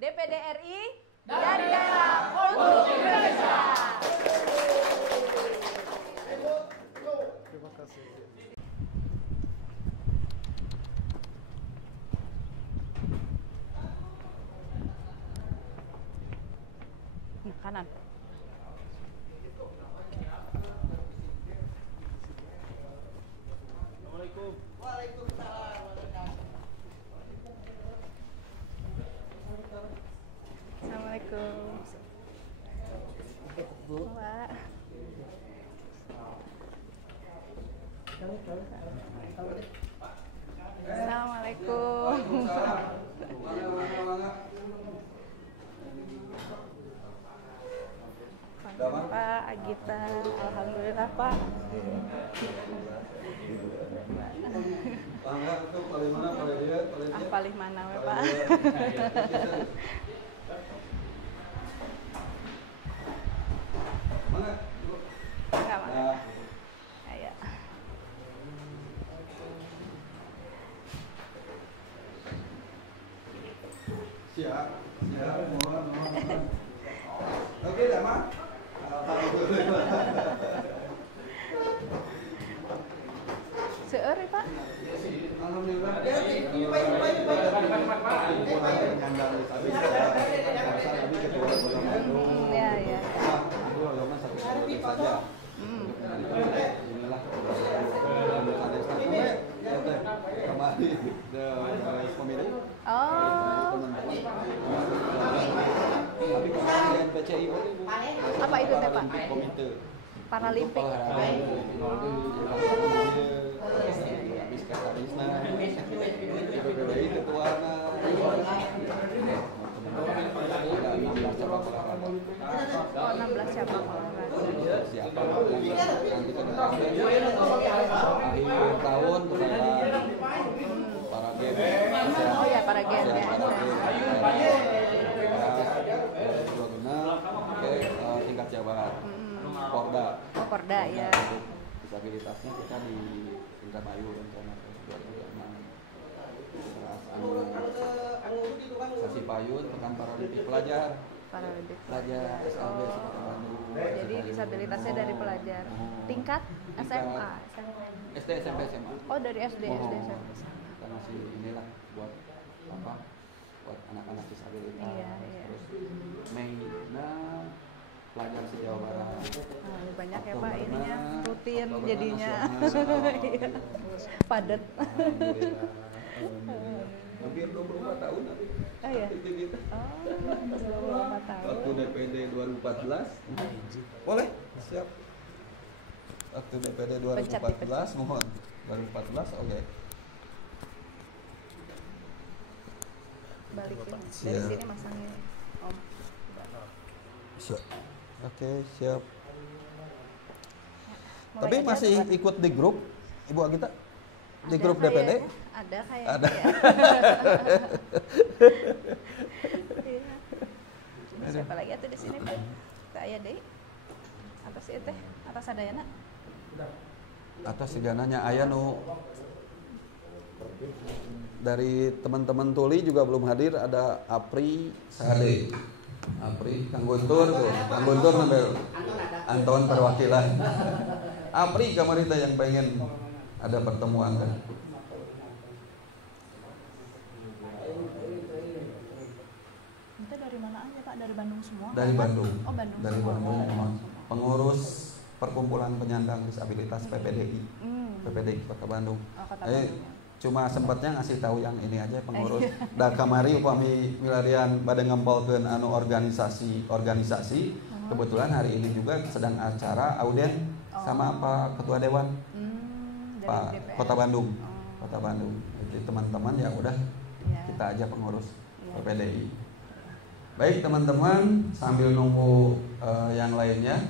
DPD RI dari daerah untuk Indonesia. Terima kasih. Kanan. Assalamualaikum. Waalaikumsalam. Assalamualaikum. Pak. Assalamualaikum. Pak Agita, alhamdulillah Pak. Paling mana we Pak? Enggak mana? Ayo. Siap, mohon. Oke, dah, Mak. Seueur ya, Pak? Alhamdulillah. Ya, ya. Oh. Apa itu teh Pak? Paralimpik. Oh, 16 cabang olahraga. Siapa nanti akhir tahun para game. Oh ya, para game ya. Tingkat Jawa Porda. Oh, Porda ya. Disabilitasnya kita di Indramayu rencana 2006. Sasi Payun tekan Paralimpik pelajar. Paralimpik Pelajar SLB Sekolah Bandung. Jadi disabilitasnya dari pelajar. Tingkat SMA, SD, SMP, SMA. Oh, dari SD, SD, SMP. Kita masih inilah buat apa? Buat anak-anak disabilitas. Iya, iya. Terus Mei pelajar se-Jawa Barat. Nah, banyak ya Pak ininya, rutin jadinya. Iya. Padat. Hampir 24 tahun tapi. Oh ya. Oh, 24 tahun. Waktu DPD 2014. Boleh? Siap. Waktu DPD 2014, mohon. 2014, oke. Balikin. Dari sini masangnya. Om. Oke, siap. Mulai Tapi aja, masih Pak. ikut di grup Ibu Agita? Di Ada grup kayaknya. DPD? Ada kayaknya. Ada. Ya. Iya. Siapa lagi atuh di sini Pak? Teh aya deui. Atas ieu teh, atas sadayana. Atas segananya aya nu dari teman-teman tuli juga belum hadir, ada Apri Sade. Apri, Kang Guntur tuh. Kang Guntur nambel Anton perwakilan. Apri kamarita yang pengen ada pertemuan kan. Itu dari mana aja Pak? Dari Bandung semua? Dari Bandung. Oh, Bandung. Dari semua. Bandung. Oh. Pengurus Perkumpulan Penyandang Disabilitas PPDI. PPDI Kota Bandung. Oh, Kota Bandung. Cuma sempatnya ngasih tahu yang ini aja pengurus. Da kamari upami milarian bade ngempolkeun anu organisasi. Kebetulan hari ini juga sedang acara auden sama Pak Ketua Dewan Pak DPR. Kota Bandung. Kota Bandung. Jadi teman-teman ya udah kita aja pengurus PPDI. Baik teman-teman, sambil nunggu yang lainnya,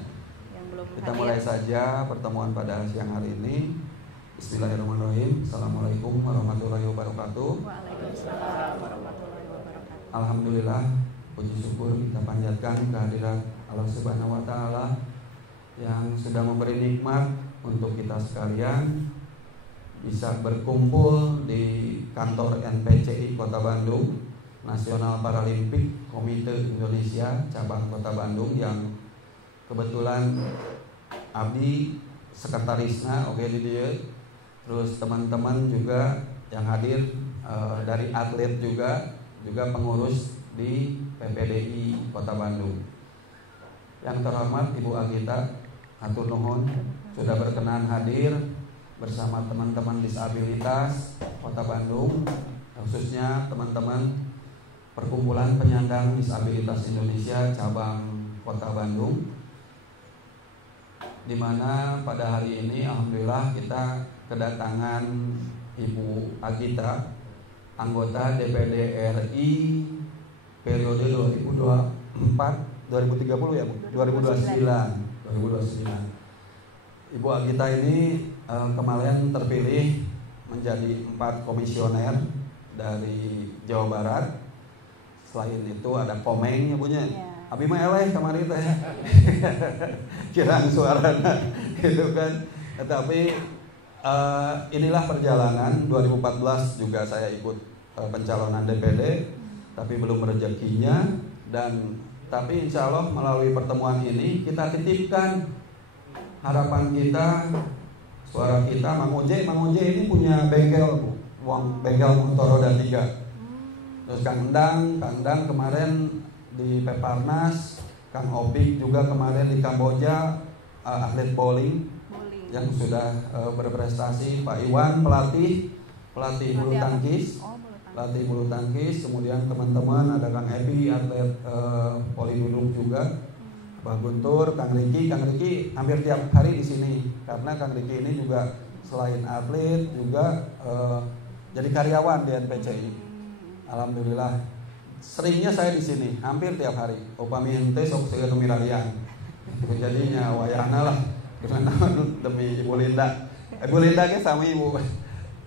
Yang belum kita hadir. mulai saja pertemuan pada siang hari ini. Bismillahirrahmanirrahim. Assalamualaikum warahmatullahi wabarakatuh. Waalaikumsalam warahmatullahi wabarakatuh. Alhamdulillah, puji syukur kita panjatkan kehadiran Allah Subhanahu wa taala yang sudah memberi nikmat untuk kita sekalian bisa berkumpul di kantor NPCI Kota Bandung Nasional Paralimpik Komite Indonesia cabang Kota Bandung yang kebetulan abdi sekretarisna oke di dia. Terus teman-teman juga yang hadir dari atlet juga pengurus di PPDI Kota Bandung. Yang terhormat Ibu Agita, hatur nuhun sudah berkenan hadir bersama teman-teman disabilitas Kota Bandung, khususnya teman-teman Perkumpulan Penyandang Disabilitas Indonesia cabang Kota Bandung, di mana pada hari ini alhamdulillah kita kedatangan Ibu Agita, anggota DPD RI periode 2030 ya Bu? 2029. Ibu Agita ini kemarin terpilih menjadi 4 komisioner dari Jawa Barat. Selain itu ada Komeng ya Bunya. Abi mah eleh kemarin teh. Kirang suarana gitu kan. Tetapi inilah perjalanan 2014 juga saya ikut pencalonan DPD, tapi belum rezekinya. Tapi insya Allah melalui pertemuan ini kita titipkan harapan kita, suara kita. Mang Oje ini punya bengkel, bengkel motor roda 3. Terus Kang Endang kemarin di Peparnas, Kang Opik juga kemarin di Kamboja, atlet bowling yang sudah berprestasi, Pak Iwan pelatih bulu tangkis, kemudian teman-teman ada Kang Ebi atlet voli duduk juga, Pak Guntur, Kang Riki hampir tiap hari di sini karena Kang Riki ini juga selain atlet juga jadi karyawan di NPCI. Alhamdulillah seringnya saya di sini hampir tiap hari. Upami henteu sok seueur mirarian. Jadinya wayahna lah dengan demi Ibu Linda. Ibu Linda ge sami Ibu.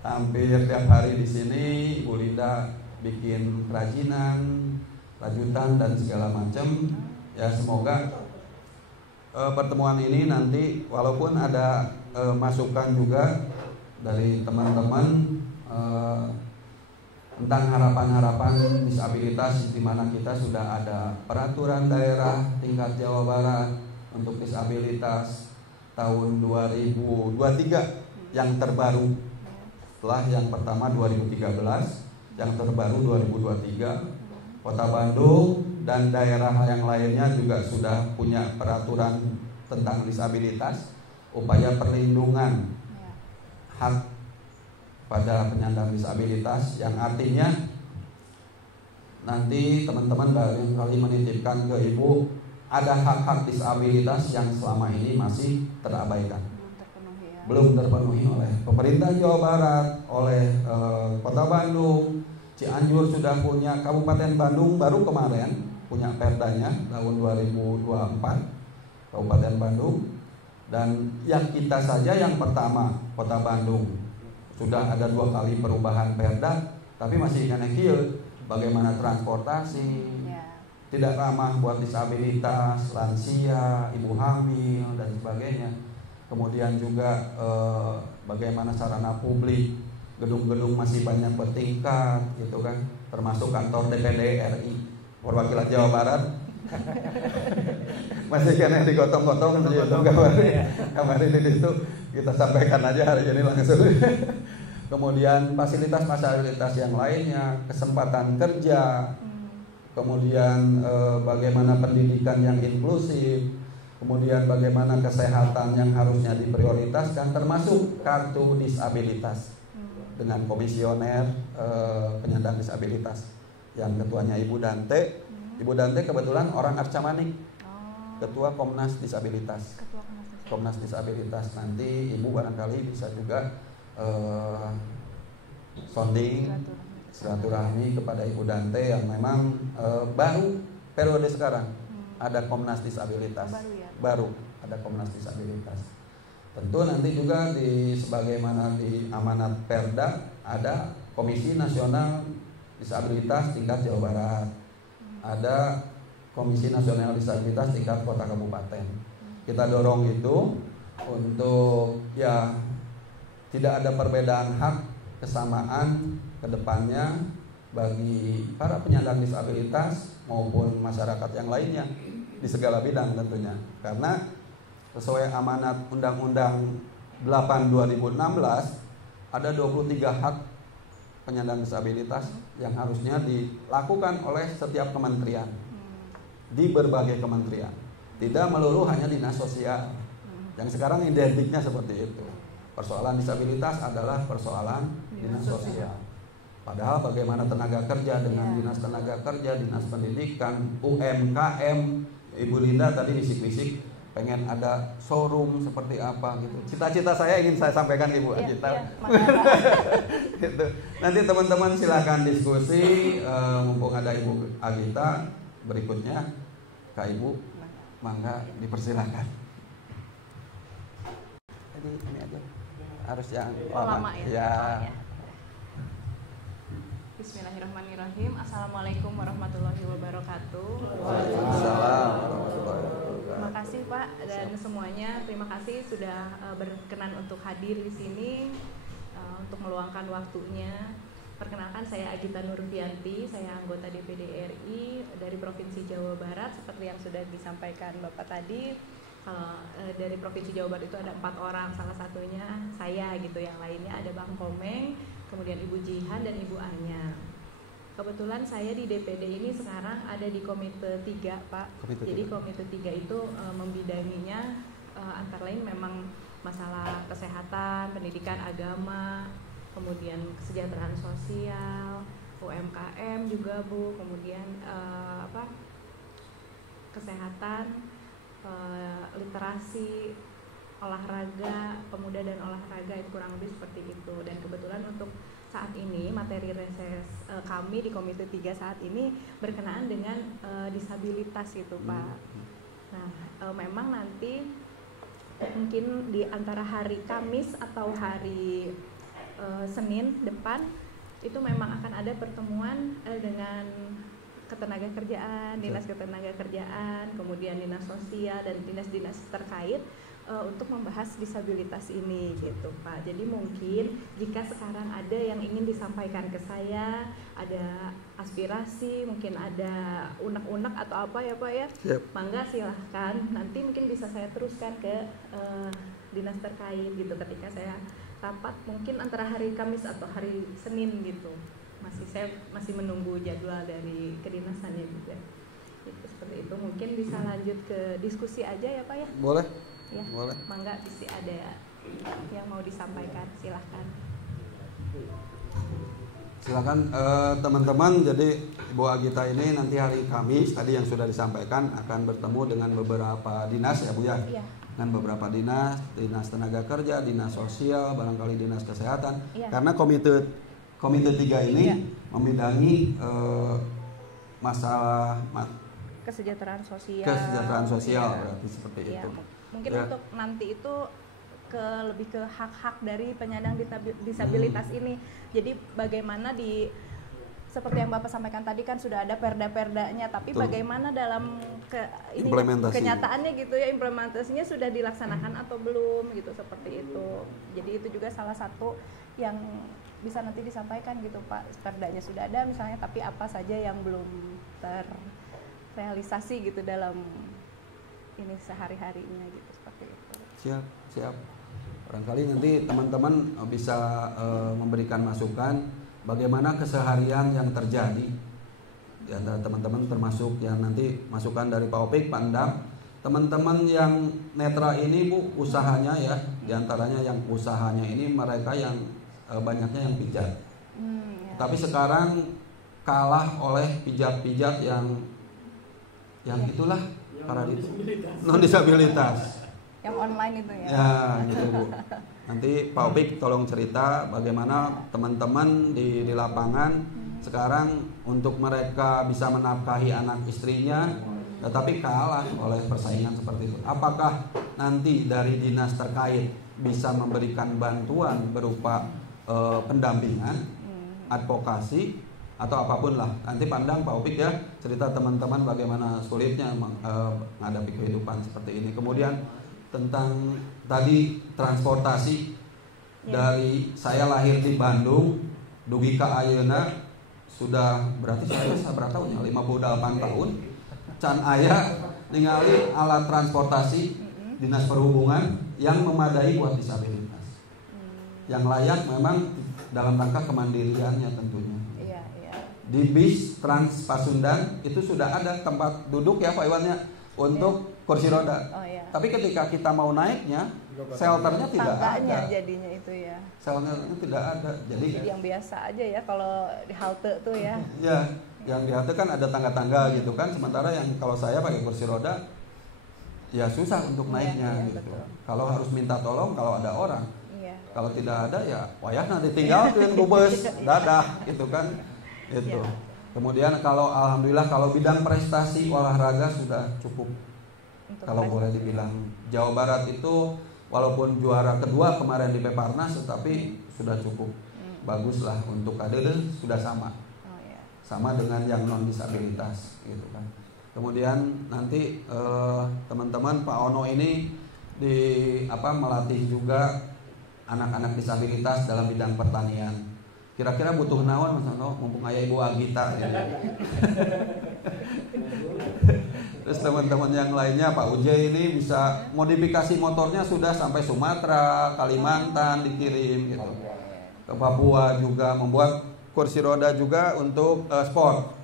Hampir tiap hari di sini Ibu Linda bikin kerajinan, rajutan dan segala macam. Ya semoga pertemuan ini nanti walaupun ada masukan juga dari teman-teman tentang harapan-harapan disabilitas, di mana kita sudah ada peraturan daerah tingkat Jawa Barat untuk disabilitas tahun 2023 yang terbaru. Setelah yang pertama 2013, yang terbaru 2023. Kota Bandung dan daerah yang lainnya juga sudah punya peraturan tentang disabilitas, upaya perlindungan hak pada penyandang disabilitas, yang artinya nanti teman-teman barangkali menitipkan ke Ibu ada hak-hak disabilitas yang selama ini masih terabaikan, belum terpenuhi oleh pemerintah Jawa Barat, oleh Kota Bandung. Cianjur sudah punya, Kabupaten Bandung baru kemarin punya perdanya tahun 2024 Kabupaten Bandung, dan yang kita saja yang pertama Kota Bandung sudah ada 2 kali perubahan perda, tapi masih kena kieu bagaimana transportasi tidak ramah buat disabilitas, lansia, ibu hamil dan sebagainya. Kemudian juga bagaimana sarana publik, gedung-gedung masih banyak bertingkat gitu kan, termasuk kantor DPD RI perwakilan Jawa Barat masih kena digotong-gotong gitu kemarin di situ. Kita sampaikan aja hari ini langsung. Kemudian fasilitas yang lainnya, kesempatan kerja, kemudian bagaimana pendidikan yang inklusif, kemudian bagaimana kesehatan yang harusnya diprioritaskan, termasuk kartu disabilitas dengan komisioner penyandang disabilitas yang ketuanya Ibu Dante. Ibu Dante kebetulan orang Arca Manik, ketua Komnas Disabilitas. Komnas Disabilitas, nanti Ibu barangkali bisa juga sounding silaturahmi kepada Ibu Dante yang memang baru periode sekarang ada Komnas Disabilitas, baru ada Komnas Disabilitas. Tentu nanti juga sebagaimana di amanat Perda ada Komisi Nasional Disabilitas tingkat Jawa Barat, ada Komisi Nasional Disabilitas tingkat kota kabupaten. Kita dorong itu untuk ya tidak ada perbedaan hak, kesamaan ke depannya bagi para penyandang disabilitas maupun masyarakat yang lainnya di segala bidang tentunya. Karena sesuai amanat Undang-Undang 8 2016 ada 23 hak penyandang disabilitas yang harusnya dilakukan oleh setiap kementerian di berbagai kementerian. Tidak melulu hanya dinas sosial. Yang sekarang identiknya seperti itu. Persoalan disabilitas adalah persoalan dinas sosial. Padahal bagaimana tenaga kerja dengan dinas tenaga kerja, dinas pendidikan, UMKM. Ibu Linda tadi bisik-bisik pengen ada showroom seperti apa gitu. Cita-cita saya ingin saya sampaikan Ibu Agita. Gitu. Nanti teman-teman silakan diskusi, mumpung ada Ibu Agita. Berikutnya Kak Ibu, mangga dipersilakan. Jadi ini aja harus yang lama ya. Bismillahirrahmanirrahim. Assalamualaikum warahmatullahi wabarakatuh. Waalaikumsalam warahmatullahi wabarakatuh. Terima kasih Pak dan semuanya. Terima kasih sudah berkenan untuk hadir di sini, untuk meluangkan waktunya. Perkenalkan, saya Agita Nurfianti, saya anggota DPD RI dari Provinsi Jawa Barat. Seperti yang sudah disampaikan Bapak tadi, dari Provinsi Jawa Barat itu ada 4 orang, salah satunya saya gitu, yang lainnya ada Bang Komeng, kemudian Ibu Jihan dan Ibu Anya. Kebetulan saya di DPD ini sekarang ada di Komite 3 Pak. Jadi Komite 3 itu membidanginya antara lain memang masalah kesehatan, pendidikan, agama, kemudian kesejahteraan sosial, UMKM juga Bu, kemudian kesehatan, literasi, olahraga, pemuda dan olahraga, itu kurang lebih seperti itu. Dan kebetulan untuk saat ini materi reses kami di Komite 3 saat ini berkenaan dengan disabilitas gitu Pak. Nah, memang nanti mungkin di antara hari Kamis atau hari Senin depan itu memang akan ada pertemuan dengan ketenagakerjaan, dinas ketenagakerjaan, kemudian dinas sosial dan dinas-dinas terkait untuk membahas disabilitas ini gitu Pak. Jadi mungkin jika sekarang ada yang ingin disampaikan ke saya, ada aspirasi, mungkin ada unek-unek atau apa ya Pak ya, mangga silahkan. Nanti mungkin bisa saya teruskan ke dinas terkait gitu ketika saya rapat, mungkin antara hari Kamis atau hari Senin gitu. Saya masih menunggu jadwal dari kedinasannya juga. Itu seperti itu. Mungkin bisa lanjut ke diskusi aja ya Pak ya? Boleh. Ya. Boleh. Mangga bisa ada yang mau disampaikan, silahkan. Silakan teman-teman. Jadi Ibu Agita ini nanti hari Kamis tadi yang sudah disampaikan akan bertemu dengan beberapa dinas ya Bu ya. Iya. Dengan beberapa dinas tenaga kerja, dinas sosial, barangkali dinas kesehatan. Iya. Karena Komite 3 ini membidangi masalah kesejahteraan sosial. Berarti seperti itu. Mungkin untuk nanti itu lebih ke hak-hak dari penyandang disabilitas ini. Jadi bagaimana seperti yang Bapak sampaikan tadi kan sudah ada perda-perdanya, tapi bagaimana dalam kenyataannya gitu ya, implementasinya sudah dilaksanakan atau belum gitu, seperti itu. Jadi itu juga salah satu yang bisa nanti disampaikan gitu Pak. Perdanya sudah ada misalnya, tapi apa saja yang belum terrealisasi gitu dalam ini sehari-harinya gitu, seperti itu. Siap. Barangkali nanti teman-teman bisa memberikan masukan bagaimana keseharian yang terjadi di antara teman-teman, termasuk yang nanti masukan dari Pak Opik, Pak Endang. Teman-teman yang netra ini Bu, usahanya ya, diantaranya yang usahanya ini mereka yang banyaknya yang pijat. Tapi sekarang kalah oleh pijat-pijat yang itulah para itu non disabilitas. Yang online itu ya. Ya, gitu Bu. Nanti Pak Opik tolong cerita bagaimana teman-teman di lapangan sekarang untuk mereka bisa menafkahi anak istrinya, tetapi kalah oleh persaingan seperti itu. Apakah nanti dari dinas terkait bisa memberikan bantuan berupa pendampingan, advokasi atau apapun lah. Nanti pandang Pak Opik ya, cerita teman-teman bagaimana sulitnya menghadapi kehidupan seperti ini. Kemudian tentang tadi transportasi dari saya lahir di Bandung, dugi ka ayeuna sudah berarti saya sabar tahun ya 58 tahun can aya ningali alat transportasi dinas perhubungan yang memadai buat disabilitas. Yang layak memang dalam rangka kemandiriannya tentunya. Iya. Di bis Trans Pasundan itu sudah ada tempat duduk ya Pak Iwannya untuk kursi roda. Oh, iya. Tapi ketika kita mau naiknya, shelternya tidak Tangganya ada. jadinya itu ya. Shelternya tidak ada. Jadi yang biasa aja ya kalau di halte tuh ya. ya, yang di halte kan ada tangga-tangga gitu kan. Sementara yang kalau saya pakai kursi roda, ya susah untuk naiknya gitu. Betul. Kalau harus minta tolong kalau ada orang. Iya. Kalau tidak ada ya wayah nanti tinggal ke bus dadah gitu kan. Itu. Iya. Kemudian kalau alhamdulillah kalau bidang prestasi olahraga sudah cukup. Kalau boleh dibilang Jawa Barat itu walaupun juara kedua kemarin di Peparnas tetapi sudah cukup bagus lah untuk kader sudah sama. Oh, iya. Sama dengan yang non disabilitas gitu kan. Kemudian nanti teman-teman Pak Ono ini melatih juga anak-anak disabilitas dalam bidang pertanian. Kira-kira butuh naon Mas Ono mumpung aya Ibu Agita gitu. Terus teman-teman yang lainnya Pak Uje ini bisa modifikasi motornya sudah sampai Sumatera, Kalimantan dikirim gitu. Ke Papua juga membuat kursi roda juga untuk sport.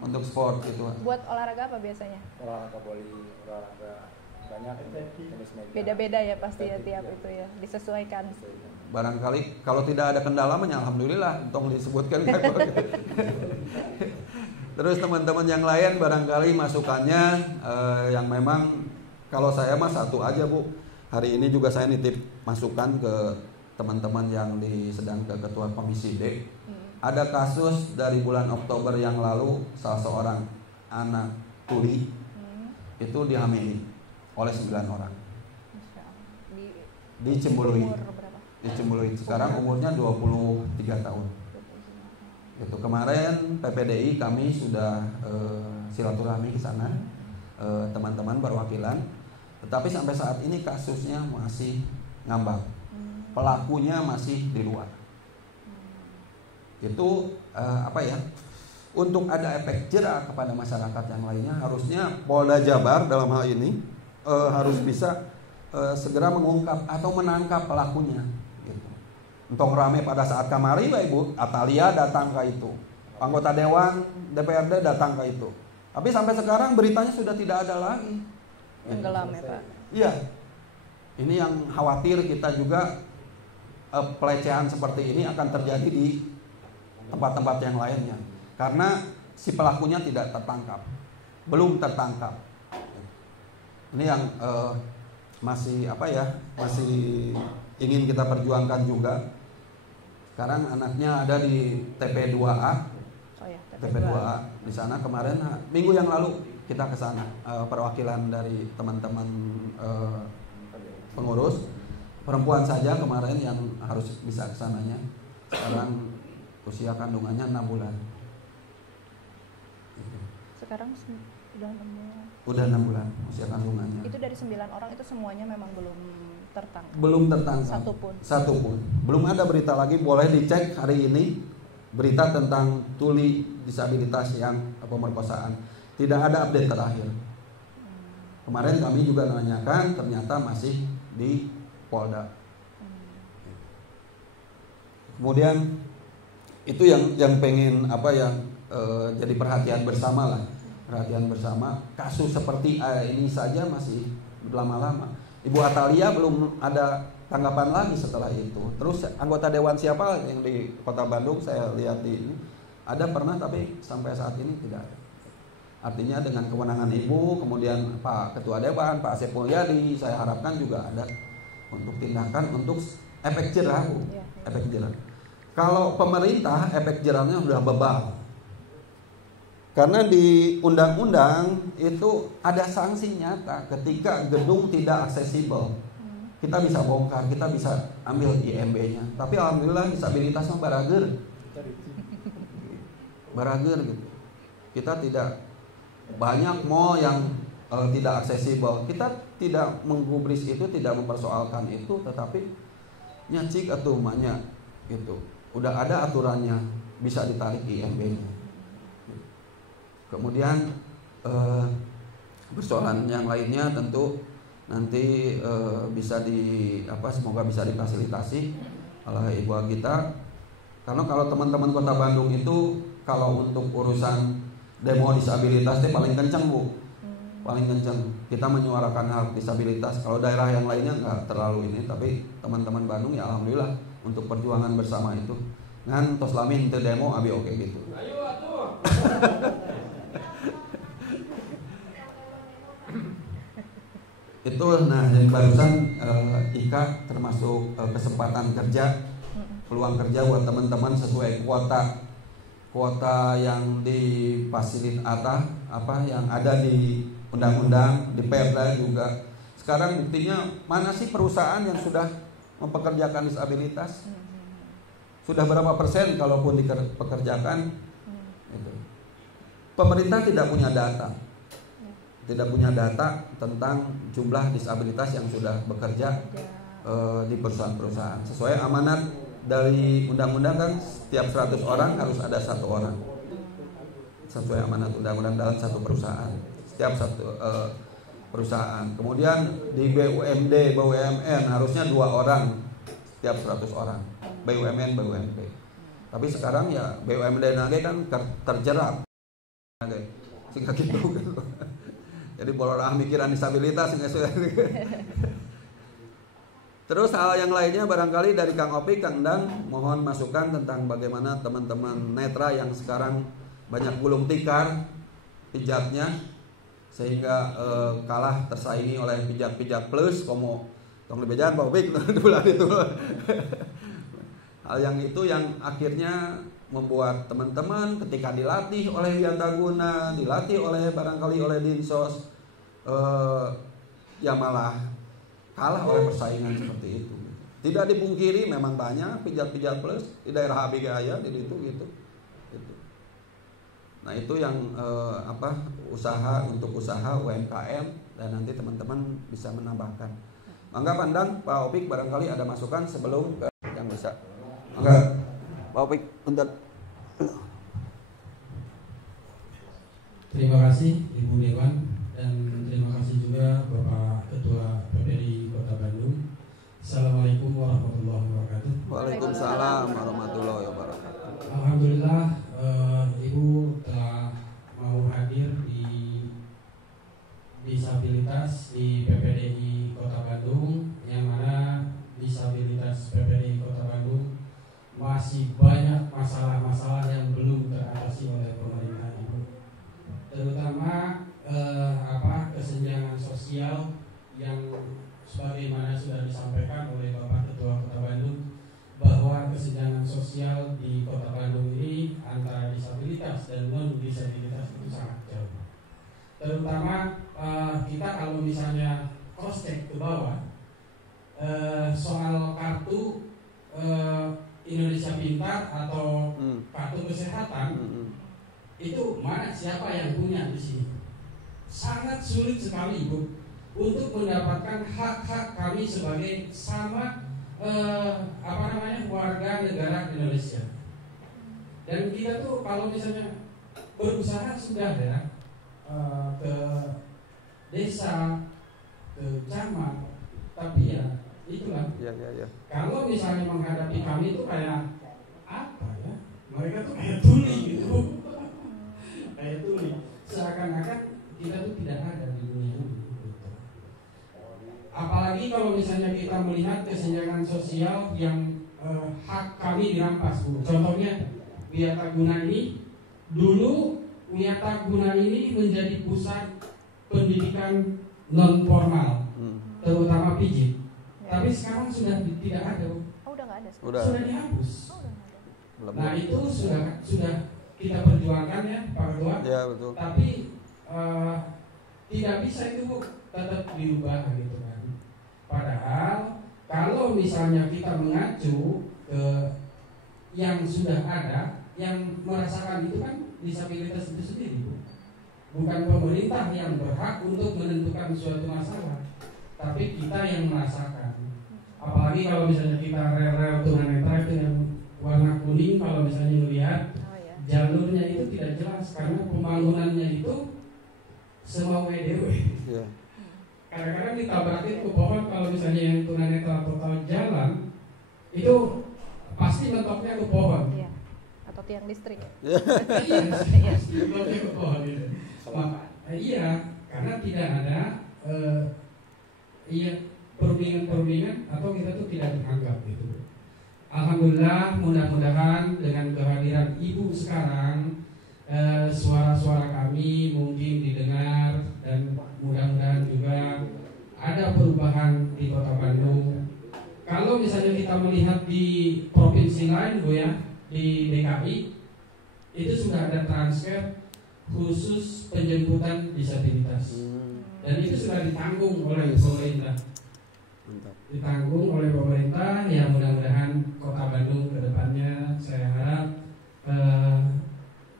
Untuk sport gitu. Buat olahraga apa biasanya? Olahraga voli, olahraga banyak jenis meja. Beda-beda ya pasti ya tiap itu ya, disesuaikan. Barangkali kalau tidak ada kendala alhamdulillah tong disebutkan kan. Terus teman-teman yang lain barangkali masukannya yang memang kalau saya mah satu aja Bu. Hari ini juga saya nitip masukan ke teman-teman yang sedang ke ketua komisi D. Ada kasus dari bulan Oktober yang lalu salah seorang anak tuli itu dihamili oleh 9 orang. Di Cembului. Di Cembului. Sekarang umurnya 23 tahun. Itu kemarin PPDI kami sudah silaturahmi ke sana, teman-teman perwakilan. Tetapi sampai saat ini kasusnya masih ngambang. Pelakunya masih di luar. Itu untuk ada efek jera kepada masyarakat yang lainnya harusnya Polda Jabar dalam hal ini harus bisa segera mengungkap atau menangkap pelakunya gitu. Entong rame pada saat kamari Ibu Atalia datang ke itu, anggota dewan DPRD datang ke itu, tapi sampai sekarang beritanya sudah tidak ada lagi. Tenggelam ya Pak. Iya, ini yang khawatir kita juga pelecehan seperti ini akan terjadi di tempat-tempat yang lainnya karena si pelakunya tidak tertangkap, belum tertangkap. Ini yang masih ingin kita perjuangkan juga. Sekarang anaknya ada di TP2A. Oh ya, TP2A di sana kemarin minggu yang lalu kita ke sana perwakilan dari teman-teman pengurus perempuan saja kemarin yang harus bisa ke sananya. Sekarang usia kandungannya 6 bulan. Sekarang udah 6 bulan. Udah 6 bulan usia kandungannya. Itu dari 9 orang itu semuanya memang belum tertangkap. Belum tertangkap. Satupun. Belum ada berita lagi, boleh dicek hari ini berita tentang tuli disabilitas yang pemerkosaan. Tidak ada update terakhir. Kemarin kami juga menanyakan, ternyata masih di Polda. Kemudian itu yang pengen jadi perhatian bersama lah. Perhatian bersama, kasus seperti ini saja masih berlama-lama. Ibu Atalia belum ada tanggapan lagi setelah itu. Terus anggota dewan siapa yang di Kota Bandung saya lihat di ini ada pernah, tapi sampai saat ini tidak ada. Artinya dengan kewenangan Ibu, kemudian Pak Ketua Dewan, Pak Asep Mulyadi, saya harapkan juga ada untuk tindakan untuk efek jerah, Bu. Ya. Efek jerah. Kalau pemerintah efek jerahnya sudah bebal. Karena di undang-undang itu ada sanksi nyata ketika gedung tidak aksesibel. Kita bisa bongkar, kita bisa ambil IMB-nya. Tapi alhamdulillah disabilitasnya barager gitu. Kita tidak banyak mall yang tidak aksesibel. Kita tidak menggubris itu, tidak mempersoalkan itu, tetapi nyacik atau banyak gitu. udah ada aturannya, bisa ditarik IMB-nya. Kemudian persoalan yang lainnya tentu nanti bisa semoga bisa difasilitasi oleh Ibu Agita. Karena kalau teman-teman Kota Bandung itu kalau untuk urusan demo disabilitas itu paling kencang, Bu. Paling kencang. Kita menyuarakan hak disabilitas. Kalau daerah yang lainnya nggak terlalu ini, tapi teman-teman Bandung ya alhamdulillah untuk perjuangan bersama itu. Ngan tos lamin teu demo abi oke gitu. Ayo atuh. Itu nah yang barusan Ika termasuk kesempatan kerja, peluang kerja buat teman-teman sesuai kuota yang difasilitasi yang ada di undang-undang, di Perda juga. Sekarang buktinya mana sih perusahaan yang sudah mempekerjakan disabilitas? Sudah berapa persen kalaupun dipekerjakan? Itu. Pemerintah tidak punya data tentang jumlah disabilitas yang sudah bekerja di perusahaan-perusahaan. Sesuai amanat dari undang-undang kan setiap 100 orang harus ada 1 orang. Sesuai amanat undang-undang dalam satu perusahaan. Setiap satu perusahaan. Kemudian di BUMD, BUMN harusnya 2 orang setiap 100 orang. BUMN, BUMP. Tapi sekarang ya BUMD nage kan terjerat. Sehingga gitu. Jadi bolorah mikiran disabilitas. Terus hal yang lainnya barangkali dari Kang Opik, Kang Dang, mohon masukan tentang bagaimana teman-teman netra yang sekarang banyak gulung tikar pijatnya sehingga kalah tersaingi oleh pijat-pijat plus komo tong lebejan Pak Opik bulan itu. Hal yang itu yang akhirnya membuat teman-teman ketika dilatih oleh Wiantaguna, dilatih oleh barangkali oleh Dinsos, ya malah kalah oleh persaingan seperti itu. Tidak dipungkiri memang banyak pijat-pijat plus di daerah Abigaya di itu gitu. Nah itu yang usaha UMKM dan nanti teman-teman bisa menambahkan. Mangga Pandang Pak Opik barangkali ada masukan sebelum yang bisa. Mangga Pak Opik untuk. Terima kasih Ibu Dewan dan terima kasih juga Bapak Ketua PPDI Kota Bandung. Assalamualaikum warahmatullahi wabarakatuh. Waalaikumsalam warahmatullahi wabarakatuh. Alhamdulillah Ibu telah mau hadir di disabilitas di PPDI Kota Bandung, yang mana disabilitas PPDI Kota Bandung masih banyak masalah-masalah yang belum teratasi oleh pemerintah Ibu, terutama kesenjangan sosial yang sebagaimana sudah disampaikan oleh Bapak Ketua Kota Bandung bahwa kesenjangan sosial di Kota Bandung ini antara disabilitas dan non disabilitas itu sangat jauh. Terutama kita kalau misalnya cross check ke bawah soal kartu Indonesia Pintar atau kartu kesehatan itu mana siapa yang punya di sini? Sangat sulit sekali Ibu untuk mendapatkan hak-hak kami sebagai sama warga negara Indonesia. Dan kita tuh kalau misalnya berusaha sudah ya ke desa, ke camat, tapi ya itulah. Ya. Kalau misalnya menghadapi kami itu kayak apa ya? Mereka tuh kayak tuli gitu. Kayak tuli. Seakan-akan kita tuh tidak ada di dunia ini. Apalagi kalau misalnya kita melihat kesenjangan sosial yang hak kami dirampas, Bu. Contohnya Wiataguna ini dulu Wiataguna ini menjadi pusat pendidikan non formal, terutama pijit. Tapi sekarang sudah tidak ada. Udah nggak ada. Sudah dihapus. Nah itu sudah kita perjuangkan ya Pak Ketua. Ya betul. Tapi tidak bisa itu Bu, tetap dirubah gitu kan. Padahal kalau misalnya kita mengacu ke yang sudah ada, yang merasakan itu kan disabilitas itu sendiri Bu. Bukan pemerintah yang berhak untuk menentukan suatu masalah, tapi kita yang merasakan. Apalagi kalau misalnya kita rel-rel tunanetra itu yang warna kuning semaunya dewe. Ya. Kadang-kadang ditabrakin ke pohon kalau misalnya yang tunanetra total jalan itu pasti mentoknya ke pohon. Iya. Atau tiang listrik. Iya, pasti mentoknya ke pohon itu. Iya, karena tidak ada perundingan atau kita tuh tidak dianggap gitu. Alhamdulillah, mudah-mudahan dengan kehadiran Ibu sekarang suara-suara kami mungkin didengar dan mudah-mudahan juga ada perubahan di Kota Bandung. Kalau misalnya kita melihat di provinsi lain, Bu ya, di DKI itu sudah ada transfer khusus penjemputan disabilitas dan itu sudah ditanggung oleh pemerintah. Ditanggung oleh pemerintah, ya mudah-mudahan Kota Bandung ke depannya saya harap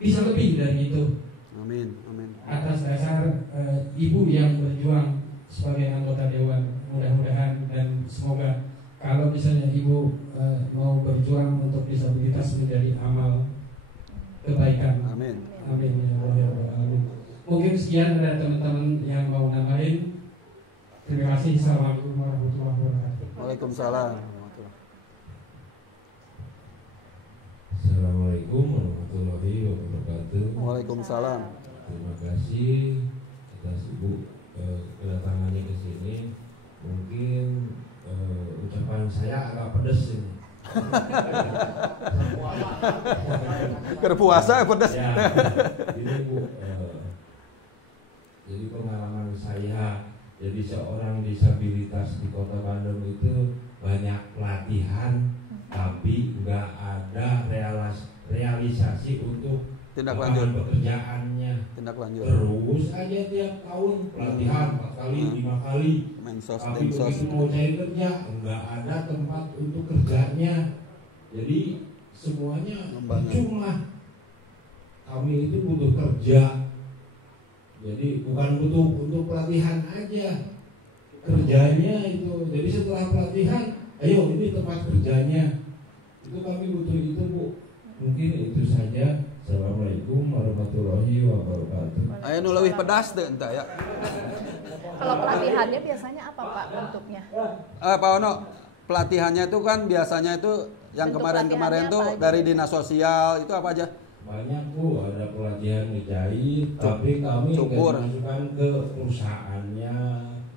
bisa lebih dari itu. Amin, amin. Atas dasar ibu yang berjuang sebagai anggota dewan, mudah-mudahan dan semoga kalau misalnya ibu mau berjuang untuk disabilitas menjadi amal kebaikan. Amin. Amin ya Allah ya Rabbal alamin. Mungkin sekian, ada teman-teman yang mau nambahin. Terima kasih. Assalamualaikum warahmatullahi wabarakatuh. Waalaikumsalam. Assalamualaikum warahmatullahi wabarakatuh. Waalaikumsalam. Terima kasih atas Ibu kedatangannya ke sini. Mungkin ucapan saya agak pedas ini. Berpuasa pedas. Ya, ini Bu, jadi pengalaman saya jadi seorang disabilitas di Kota Bandung itu banyak pelatihan, tapi nggak ada realisasi untuk Tindak lanjut. pekerjaannya. Tindak lanjut. Terus aja tiap tahun pelatihan 4 kali, 5 kali. Mensos, Tapi densos. begitu mau cari kerja, nggak ada tempat untuk kerjanya. Jadi semuanya cuma kami itu butuh kerja. Jadi bukan butuh untuk pelatihan aja, kerjanya itu. Jadi setelah pelatihan, ayo ini tempat kerjanya. Itu kami butuh itu, Bu. Mungkin itu saja. Assalamualaikum warahmatullahi wabarakatuh. Ayo nu leuwih pedas teh entah ya. Kalau pelatihannya biasanya apa Pak bentuknya? Pak Ono, pelatihannya itu kan biasanya itu yang Bentuk kemarin-kemarin pelatihannya tuh apa aja? dari dinas sosial itu apa aja? Banyak, Bu, ada pelatihan ngejahit, tapi kami Cukur. nggak masukkan ke perusahaannya.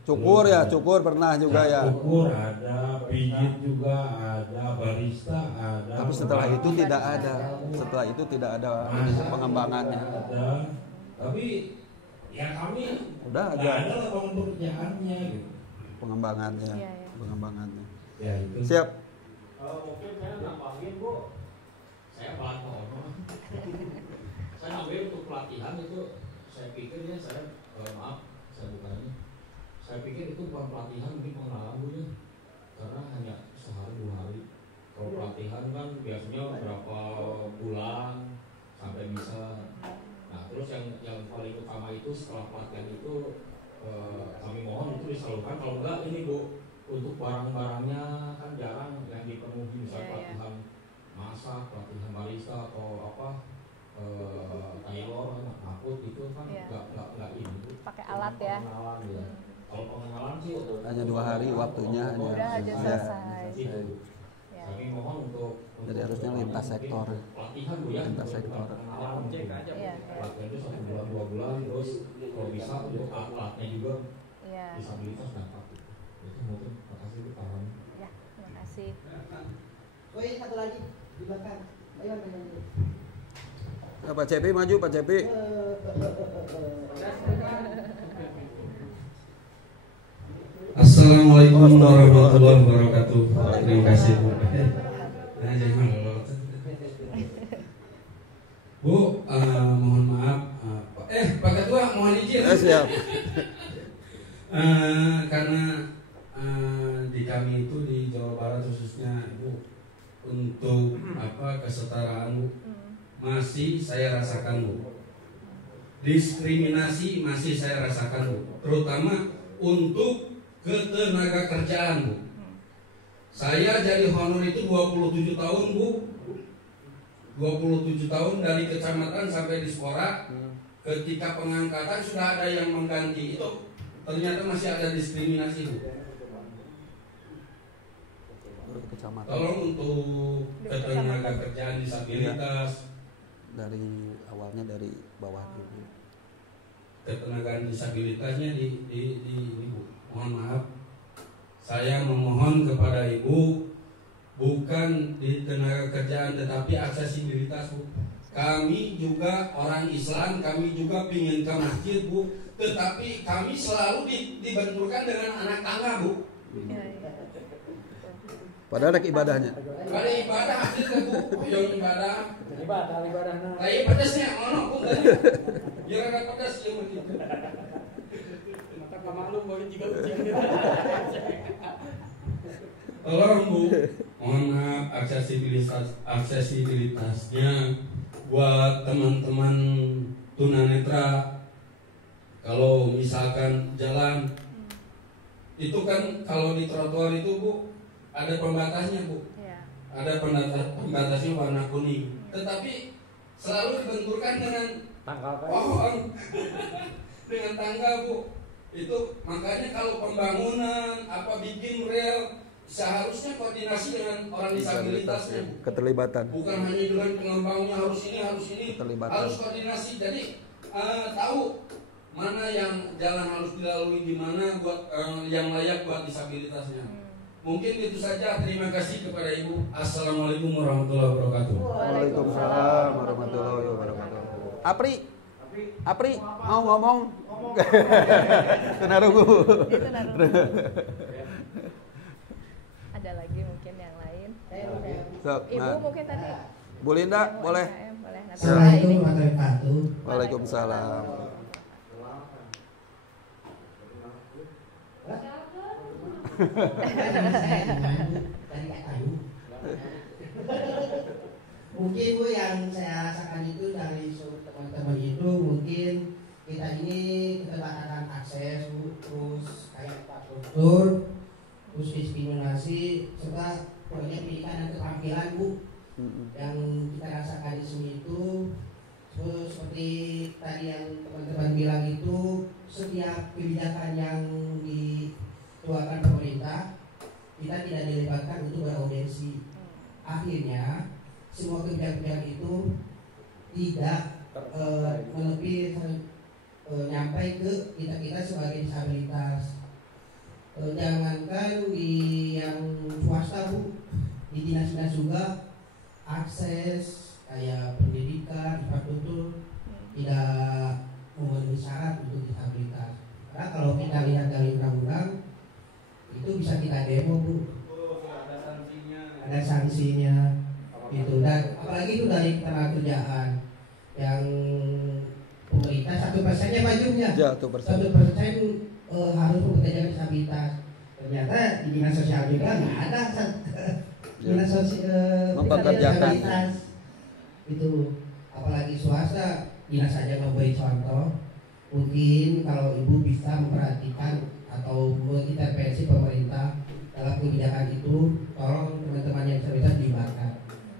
Cukur Terus, ya, cukur pernah juga ya. Cukur ada, pijit juga ada, barista ada. Tapi setelah itu pembantu tidak ada. Setelah itu tidak ada masak pengembangannya. ada. Tapi ya kami Udah nggak aja ada lapangan pekerjaannya gitu. pengembangannya. Iya, iya. Pengembangannya. Ya itu. Siap. Mungkin saya nambahin, Bu. Saya pelan Ono. Saya nambahin untuk pelatihan itu, saya pikir ya saya maaf, saya bukannya. Saya pikir itu bukan pelatihan, mungkin pengenalan Bu ya. Karena hanya sehari 2 hari. Kalau pelatihan kan biasanya berapa bulan sampai bisa. Nah terus yang paling utama itu setelah pelatihan itu kami mohon itu disalurkan. Kalau enggak ini Bu, untuk barang-barangnya kan jarang yang dipenuhi, misalnya pelatihan masak, pelatihan barista atau apa tailor, ngaput itu kan nggak ini Bu. Pakai alat ya. Pengenalan ya. Kalau pengenalan sih Hanya 2 hari waktunya hanya. Udah aja Ya. selesai. Itu. Ya. Kami mohon untuk Jadi harusnya lintas sektor. pelatihan Bu ya. Lintas sektor. Pengenalan cek aja. Iya, iya. Pelatihan itu 1 bulan 2 bulan, terus kalau bisa untuk alat-alatnya juga Iya. disabilitas dapat. Itu mungkin makasih Bu paham. Ya, terima kasih. Woi, satu lagi di belakang. Ayo, ayo. Pak Cepi maju, Pak Cepi. Assalamualaikum warahmatullahi wabarakatuh. Terima kasih Bu. Bu, mohon maaf. Pak Ketua, mohon izin. Siap. Karena di kami itu di Jawa Barat khususnya Ibu untuk kesetaraan Bu masih saya rasakan Bu. Diskriminasi masih saya rasakan Bu, terutama untuk ketenaga kerjaan Bu. Saya jadi honor itu 27 tahun Bu. 27 tahun dari kecamatan sampai di Spora. ketika pengangkatan sudah ada yang mengganti itu ternyata masih ada diskriminasi, Bu. Tolong untuk ketenaga kerjaan disabilitas dari awalnya dari bawah dulu. Ketenagaan disabilitasnya di Ibu. Mohon maaf, saya memohon kepada Ibu bukan di tenaga kerjaan tetapi aksesibilitas, Bu. Kami juga orang Islam, kami juga pingin ke masjid, Bu. Tetapi kami selalu dibenturkan dengan anak tangga, Bu. Padahal ada ibadahnya. Ada ibadah akhirnya, Bu. Yang ibadah. Ibadah. Tapi pedasnya ono, Bu. Biar agak pedas ya begitu. Maka maklum boleh juga ujian. Tolong, Bu. Mohon maaf aksesibilitasnya buat teman-teman tunanetra. Kalau misalkan jalan itu kan kalau di trotoar itu, Bu, ada pembatasnya, Bu. Ada pembatasnya warna kuning. Tetapi selalu dibenturkan dengan pohon, dengan tangga, Bu. Itu makanya kalau pembangunan apa bikin rel seharusnya koordinasi dengan orang disabilitasnya. Keterlibatan. Bukan hanya dengan pengembangnya harus ini, harus koordinasi. Jadi tahu mana yang jalan harus dilalui di mana buat yang layak buat disabilitasnya. Mungkin itu saja. Terima kasih kepada Ibu. Assalamualaikum warahmatullahi wabarakatuh. Waalaikumsalam warahmatullahi wabarakatuh. Apri mau ngomong? Tenarugu. Ada lagi mungkin yang lain. Ibu mungkin tadi. Bu Linda boleh. Assalamualaikum warahmatullahi wabarakatuh. Waalaikumsalam. Mungkin, Bu, yang saya rasakan itu dari teman-teman itu mungkin kita ini keterbatasan akses, Bu, terus kayak infrastruktur, terus diskriminasi, serta pokoknya pendidikan dan keterampilan, Bu, yang kita rasakan di sini itu. Terus seperti tadi yang teman-teman bilang itu, setiap kebijakan yang dikeluarkan pemerintah kita tidak dilibatkan untuk beraudiensi. Akhirnya semua kebijakan itu tidak lebih nyampai ke kita sebagai disabilitas. Jangankan di yang swasta, Bu, di dinas-dinas juga akses kayak pendidikan, infrastruktur tidak memenuhi syarat untuk disabilitas. Karena kalau kita lihat dari undang-undang itu bisa kita demo, Bu. Ada sanksinya. Itu, dan apalagi itu dari ketenaga kerjaan yang pemerintah 1%-nya majunya. 1% harus bekerja disabilitas. Ternyata di dinas sosial juga nggak ada dinas sosial disabilitas. Itu apalagi swasta, dinas saja memberi contoh. Mungkin kalau Ibu bisa memperhatikan atau mengintervensi pemerintah dalam kebijakan itu, tolong teman-teman yang disabilitas dilibatkan.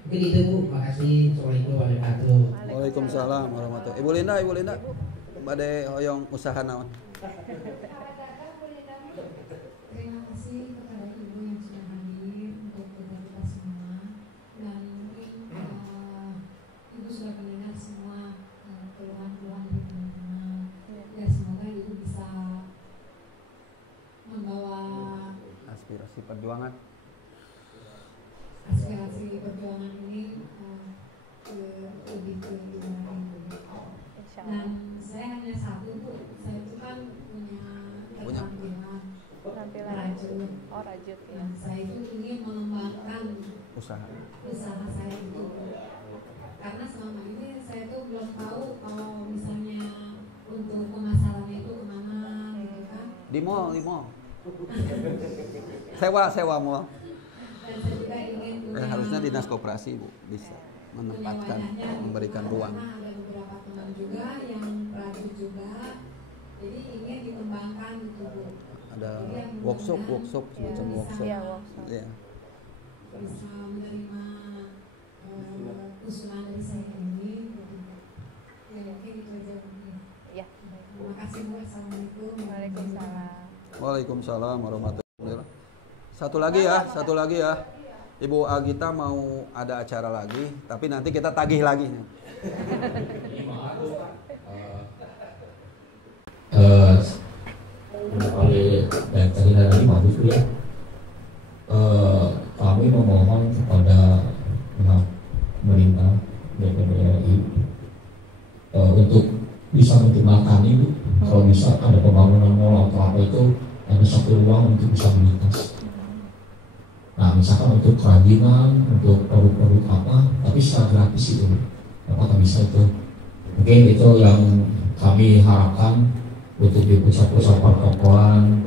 Mungkin itu, Bu. Makasih. Assalamualaikum warahmatullahi wabarakatuh. Waalaikumsalam warahmatullahi. Ibu Linda, bade hoyong usaha naon? Terima kasih kepada Ibu yang sudah hadir untuk kita semua, dan mungkin Ibu sudah mendengar semua keluhan-keluhan dari teman-teman. Ya, semoga Ibu bisa membawa Aspirasi perjuangan ini lebih ke Ibu lagi. Dan saya hanya satu, Bu. Saya itu kan punya keterampilan rajut ya. Saya itu ingin mengembangkan usaha saya itu, karena selama ini saya itu belum tahu kalau misalnya untuk pemasarannya itu kemana gitu kan. Di mall sewa mall. Dan saya juga ingin Harusnya dinas koperasi, Bu, bisa menempatkan, memberikan ruang. Karena ada beberapa teman juga yang rajut juga, jadi ingin dikembangkan gitu, Bu. Ada workshop semacam workshop. Ya. Bisa menerima usulan dari saya ini. Ya, mungkin itu aja. Waalaikumsalam warahmatullahi wabarakatuh. Satu lagi ya. Ibu Agita mau ada acara lagi, tapi nanti kita tagih lagi. Dari bagus ya. Kami memohon kepada pemerintah DPD RI untuk bisa menjembatani itu. Kalau bisa ada pembangunan mall atau apa itu ada satu ruang untuk disabilitas. Nah, misalkan untuk kerajinan, untuk produk-produk apa, tapi secara gratis itu, apakah bisa itu? Mungkin itu yang kami harapkan untuk di pusat-pusat pertokoan,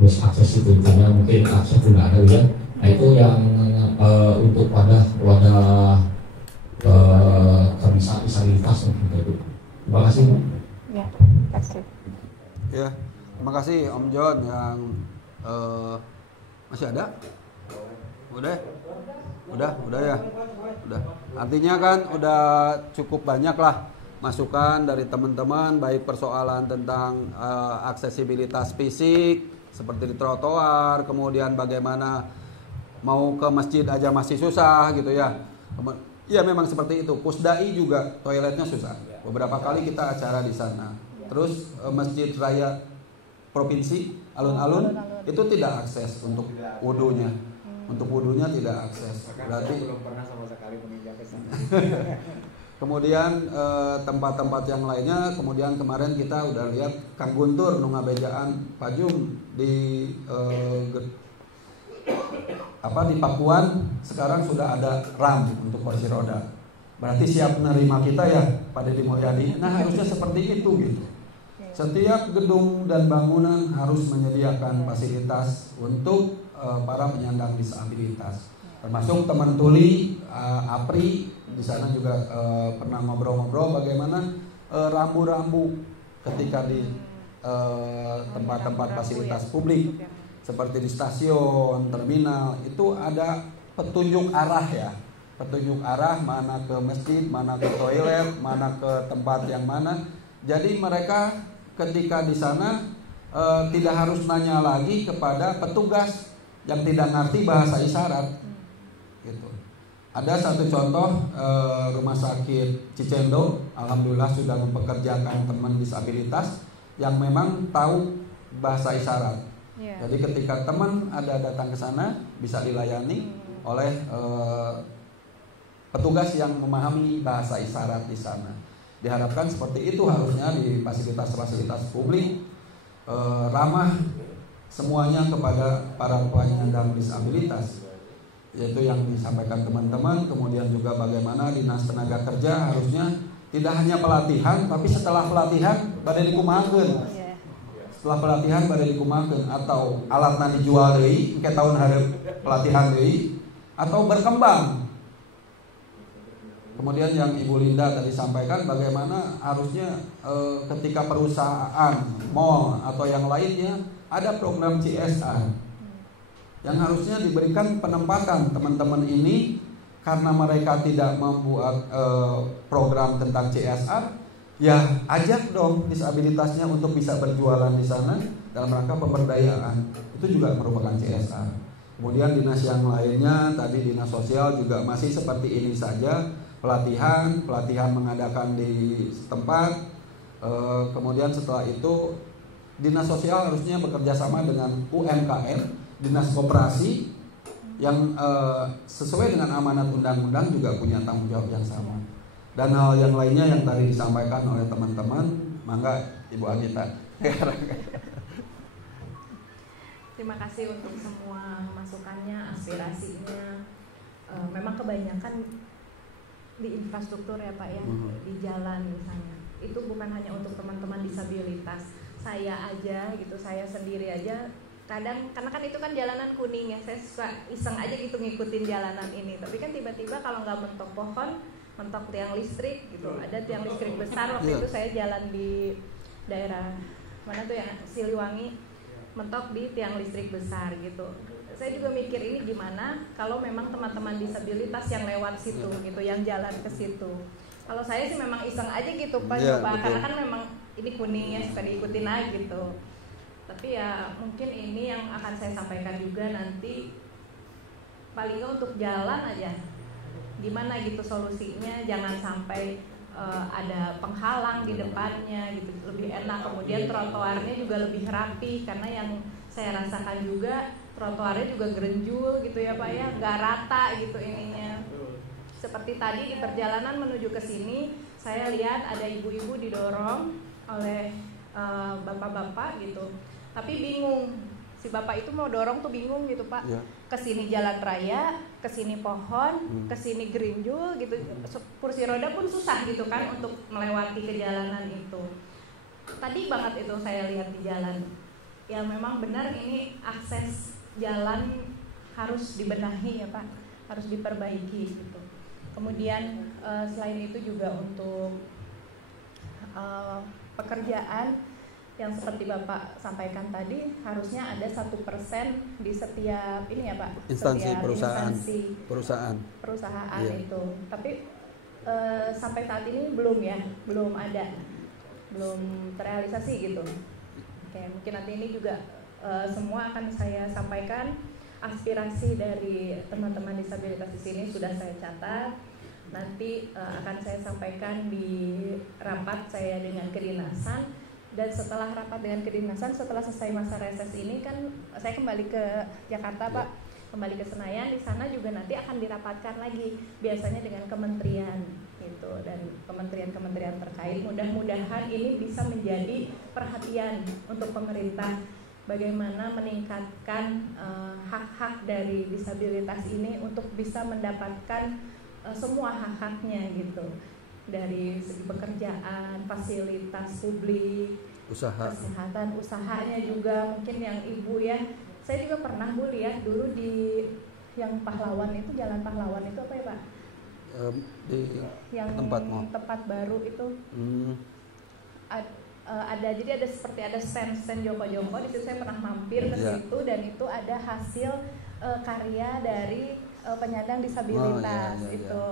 terus akses itu intinya mungkin akses sudah ada ya. Nah itu yang untuk pada wadah disabilitas gitu. Terima kasih. Ya, kasih. Ya, terima kasih Om John yang masih ada? Udah ya. Udah. Artinya kan udah cukup banyak lah masukan dari teman-teman, baik persoalan tentang aksesibilitas fisik seperti di trotoar, kemudian bagaimana mau ke masjid aja masih susah gitu ya. Iya memang seperti itu. Pusdai juga toiletnya susah. Beberapa kali kita acara di sana. Terus masjid raya provinsi alun-alun itu tidak akses untuk wudunya. Untuk wudunya tidak akses. Berarti belum pernah sama sekali menginjak ke sana. Kemudian tempat-tempat yang lainnya, kemudian kemarin kita udah lihat Kang Guntur ngabejaan Pajum di di Pakuan sekarang sudah ada ram untuk kursi roda. Berarti siap menerima kita ya Pak Deddy Mulyadi. Nah harusnya seperti itu gitu. Setiap gedung dan bangunan harus menyediakan fasilitas untuk para penyandang disabilitas. Termasuk teman tuli APRI di sana juga pernah ngobrol-ngobrol bagaimana rambu-rambu ketika di tempat-tempat fasilitas publik seperti di stasiun, terminal itu ada petunjuk arah ya. Petunjuk arah mana ke masjid, mana ke toilet, mana ke tempat yang mana. Jadi mereka ketika di sana tidak harus nanya lagi kepada petugas yang tidak ngerti bahasa isyarat. Gitu. Ada satu contoh rumah sakit Cicendo, alhamdulillah sudah mempekerjakan teman disabilitas yang memang tahu bahasa isyarat. Yeah. Jadi ketika teman ada datang ke sana bisa dilayani oleh petugas yang memahami bahasa isyarat di sana. Diharapkan seperti itu harusnya di fasilitas-fasilitas publik ramah semuanya kepada para penyandang disabilitas. Yaitu yang disampaikan teman-teman, kemudian juga bagaimana Dinas Tenaga Kerja harusnya tidak hanya pelatihan, tapi setelah pelatihan badai dikumakeun. Setelah pelatihan badai dikumakeun atau alatna dijual deui ke tahun hareup pelatihan deui atau berkembang. Kemudian yang Ibu Linda tadi sampaikan bagaimana harusnya ketika perusahaan, mall atau yang lainnya ada program CSR yang harusnya diberikan penempatan teman-teman ini karena mereka tidak membuat program tentang CSR, ya ajak dong disabilitasnya untuk bisa berjualan di sana dalam rangka pemberdayaan. Itu juga merupakan CSR. Kemudian dinas yang lainnya tadi dinas sosial juga masih seperti ini saja. Pelatihan mengadakan di tempat. Kemudian setelah itu dinas sosial harusnya bekerja sama dengan UMKM, dinas koperasi yang sesuai dengan amanat undang-undang juga punya tanggung jawab yang sama. Dan hal yang lainnya yang tadi disampaikan oleh teman-teman, mangga Ibu Agita. Terima kasih untuk semua masukannya, aspirasinya. Memang kebanyakan di infrastruktur ya Pak ya, di jalan misalnya. Itu bukan hanya untuk teman-teman disabilitas. Saya aja gitu, saya sendiri aja kadang, karena kan itu kan jalanan kuning ya, saya suka iseng aja gitu ngikutin jalanan ini. Tapi kan tiba-tiba kalau nggak mentok pohon, mentok tiang listrik gitu. Ada tiang listrik besar waktu itu saya jalan di daerah mana tuh ya, Siliwangi, mentok di tiang listrik besar gitu. Saya juga mikir ini gimana kalau memang teman-teman disabilitas yang lewat situ gitu, yang jalan ke situ. Kalau saya sih memang iseng aja gitu Pak, coba karena kan memang ini kuning ya, suka diikutin aja gitu. Tapi ya mungkin ini yang akan saya sampaikan juga nanti, paling nggak untuk jalan aja gimana gitu solusinya, jangan sampai ada penghalang di depannya gitu, lebih enak. Kemudian trotoarnya juga lebih rapi, karena yang saya rasakan juga trotoarnya juga gerenjul gitu ya Pak ya, nggak rata gitu ininya. Seperti tadi di perjalanan menuju ke sini, saya lihat ada ibu-ibu didorong oleh bapak-bapak gitu, tapi bingung. Si bapak itu mau dorong tuh bingung gitu Pak. Ya. Kesini jalan raya, kesini pohon, kesini gerinjul gitu. Kursi roda pun susah gitu kan untuk melewati kejalanan itu. Tadi banget itu saya lihat di jalan. Ya memang benar ini akses jalan harus dibenahi ya Pak, harus diperbaiki gitu. Kemudian selain itu juga untuk pekerjaan yang seperti Bapak sampaikan tadi, harusnya ada 1% di setiap ini ya Pak, instansi perusahaan yeah. Itu. Tapi sampai saat ini belum ada, belum terrealisasi gitu. Oke, mungkin nanti ini juga semua akan saya sampaikan. Aspirasi dari teman-teman disabilitas di sini sudah saya catat. Nanti akan saya sampaikan di rapat saya dengan kedinasan. Dan setelah rapat dengan kedinasan, setelah selesai masa reses ini kan saya kembali ke Jakarta Pak, kembali ke Senayan. Di sana juga nanti akan dirapatkan lagi, biasanya dengan kementerian gitu, dan kementerian-kementerian terkait. Mudah-mudahan ini bisa menjadi perhatian untuk pemerintah, bagaimana meningkatkan hak-hak dari disabilitas ini untuk bisa mendapatkan semua hak-haknya gitu, dari segi pekerjaan, fasilitas publik, kesehatan, usahanya juga. Mungkin yang ibu ya, saya juga pernah Bu lihat dulu di yang Pahlawan itu, Jalan Pahlawan itu apa ya Pak? Di yang tempat baru itu ada, jadi ada seperti ada stand jongko-jongko di situ. Saya pernah mampir ke situ dan itu ada hasil karya dari penyandang disabilitas itu.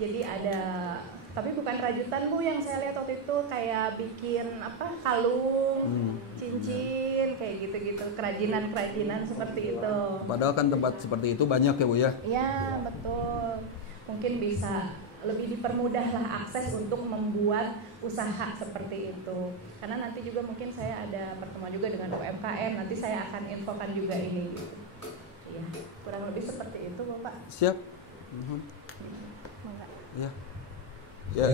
Jadi ada, tapi bukan rajutan Bu, yang saya lihat waktu itu kayak bikin kalung, cincin kayak gitu-gitu, kerajinan seperti itu. Padahal kan tempat seperti itu banyak ya Bu ya? Iya betul. Mungkin bisa lebih dipermudah lah akses untuk membuat usaha seperti itu. Karena nanti juga mungkin saya ada pertemuan juga dengan UMKM, nanti saya akan infokan juga ini gitu. Ya, kurang lebih seperti itu Bapak. Siap. Ya,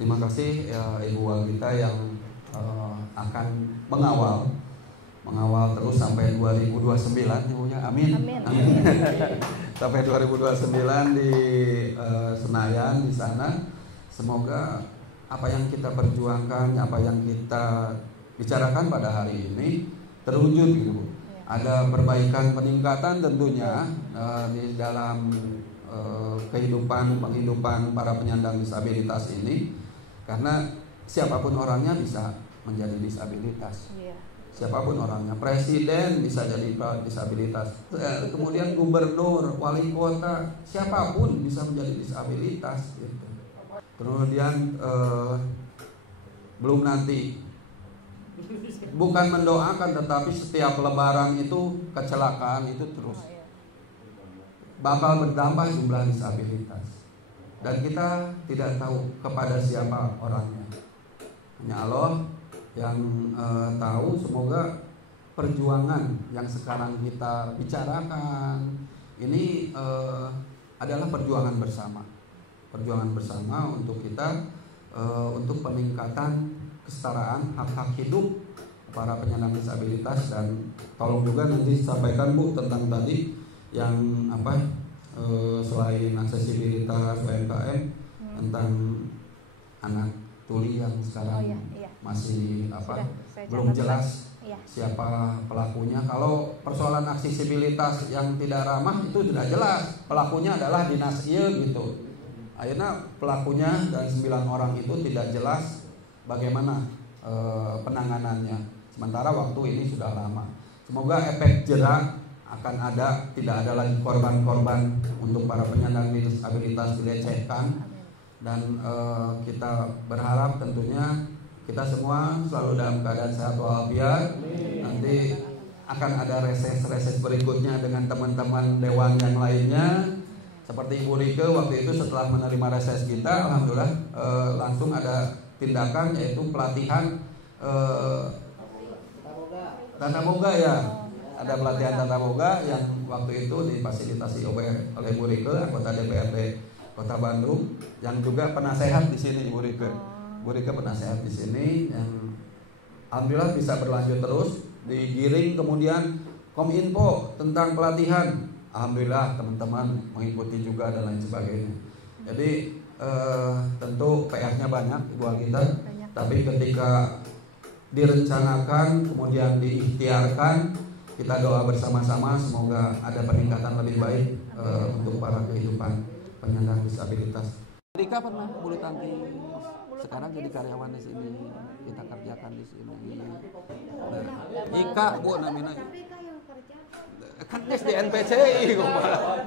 terima kasih ya Ibu Walgita yang akan mengawal terus sampai 2029 ya, amin. Sampai 2029 di Senayan di sana. Semoga apa yang kita perjuangkan, apa yang kita bicarakan pada hari ini terwujud gitu Bu. Ada perbaikan, peningkatan tentunya di dalam penghidupan para penyandang disabilitas ini, karena siapapun orangnya bisa menjadi disabilitas. Siapapun orangnya, presiden bisa jadi disabilitas, kemudian gubernur, wali kota, siapapun bisa menjadi disabilitas gitu. Kemudian belum nanti, bukan mendoakan, tetapi setiap lebaran itu kecelakaan itu terus bakal bertambah jumlah disabilitas, dan kita tidak tahu kepada siapa orangnya. Hanya Allah yang tahu. Semoga perjuangan yang sekarang kita bicarakan ini adalah perjuangan bersama untuk kita, untuk peningkatan kesetaraan hak-hak hidup para penyandang disabilitas. Dan tolong juga nanti sampaikan Bu tentang tadi yang selain aksesibilitas UMKM, tentang anak tuli yang sekarang masih belum jelas siapa pelakunya. Kalau persoalan aksesibilitas yang tidak ramah itu sudah jelas, pelakunya adalah dinas gitu. Akhirnya pelakunya dan 9 orang itu tidak jelas bagaimana penanganannya. Sementara waktu ini sudah lama. Semoga efek jerak akan ada, tidak ada lagi korban-korban untuk para penyandang disabilitas dilecehkan. Dan kita berharap tentunya kita semua selalu dalam keadaan sehat walafiat. Nanti akan ada reses berikutnya dengan teman-teman dewan yang lainnya. Seperti Ibu Rike waktu itu setelah menerima reses kita, alhamdulillah langsung ada tindakan yaitu pelatihan tata boga ya. Ada pelatihan tata boga yang waktu itu difasilitasi oleh Ibu Rike, anggota DPRD Kota Bandung, yang juga penasehat di sini Ibu Rike. Ibu Rike penasehat di sini yang alhamdulillah bisa berlanjut terus, digiring kemudian Kominfo tentang pelatihan. Alhamdulillah teman-teman mengikuti juga dan lain sebagainya. Jadi tentu PR-nya banyak Ibu Algita, tapi ketika direncanakan kemudian diikhtiarkan, kita doa bersama-sama semoga ada peningkatan lebih baik untuk para kehidupan penyandang disabilitas. Rika pernah bulu tangkis, sekarang jadi karyawan di sini, kita kerjakan di sini. Ika Bu namanya. Kan di NPCI kok malah.